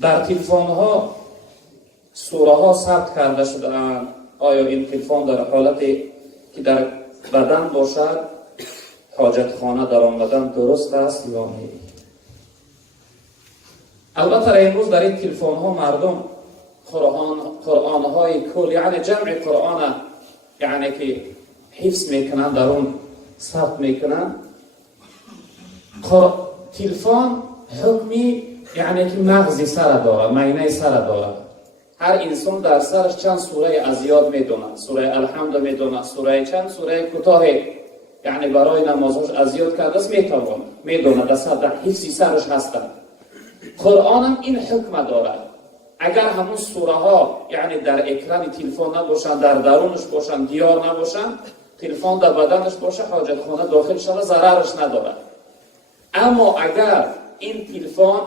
در تلفن ها سوره ها ثبت کرده شده اند. آیا این تلفن در حالتی که در بدن باشد حاجت خانه در آمدن درست است یا نه؟ البته امروز در این تلفن ها مردم قرآن های کل، یعنی جمع قرآن، یعنی که حفظ میکنن، در اون ثبت میکنن. تلفن حکمی یعنی که مغزی سر داره، معینه سر داره. هر انسان در سرش چند سوره از یاد میدونه، سوره الحمد میدونه، سوره چند سوره کوتاه یعنی برای نمازش از یاد کرده است، میدونه در حفظی سرش هستند. قرآن هم این حکم داره. اگر همون سوره ها یعنی در اکران تلفن نباشند، در درونش باشند، دیار نباشند، تلفن در بدنش باشه، حاجت خانه داخل شده، ضررش نداره. اما اگر این تلفن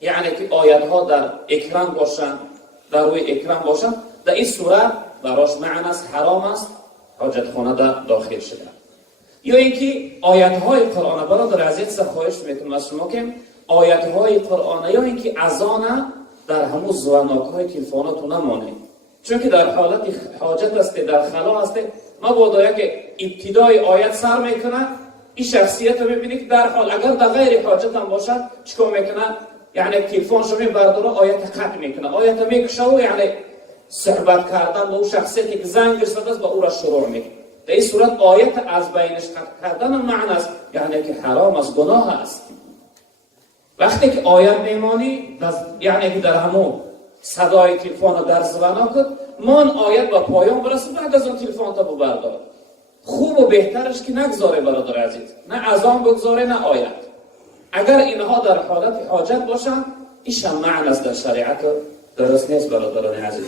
یعنی که آیت ها در اکران باشند، در روی اکران باشند، در این صورت براش معنی است، حرام است حاجت خانه در داخل شده. یا اینکه آیت های قرآن، برادر عزیز خواهش میکنم از شما که آیت های قرآن یا اینکه اذان در همون زواناک های تلفناتون نمانه، چون که در حالت حاجت است، در خلا است، مبادا که ابتدای آیت سر میکنه، این شخصیت رو ببینید که در حال اگر در غیر حاجت هم باشد چیکار میکنه؟ یعنی تلفنش رو میبرداره، آیت قطع میکنه، آیت میکشه و یعنی صحبت کردن با اون شخصیتی که زنگ رسیده است با او را شروع میکنه. در این صورت آیت از بینش قطع کردن معنی است، یعنی که حرام است، گناه است. وقتی که آیت میمانی یعنی که در همون صدای تلفن رو در زبان کرد، من آیت با پایان برسه، بعد از اون تلفن تا ببردار. خوب و بهترش که نگذاره برادر عزیز، نه اذان بگذاره نه آیت. اگر اینها در حالت حاجت باشند، ایش هم معنی است در شریعت، درست نیست برادران عزیز.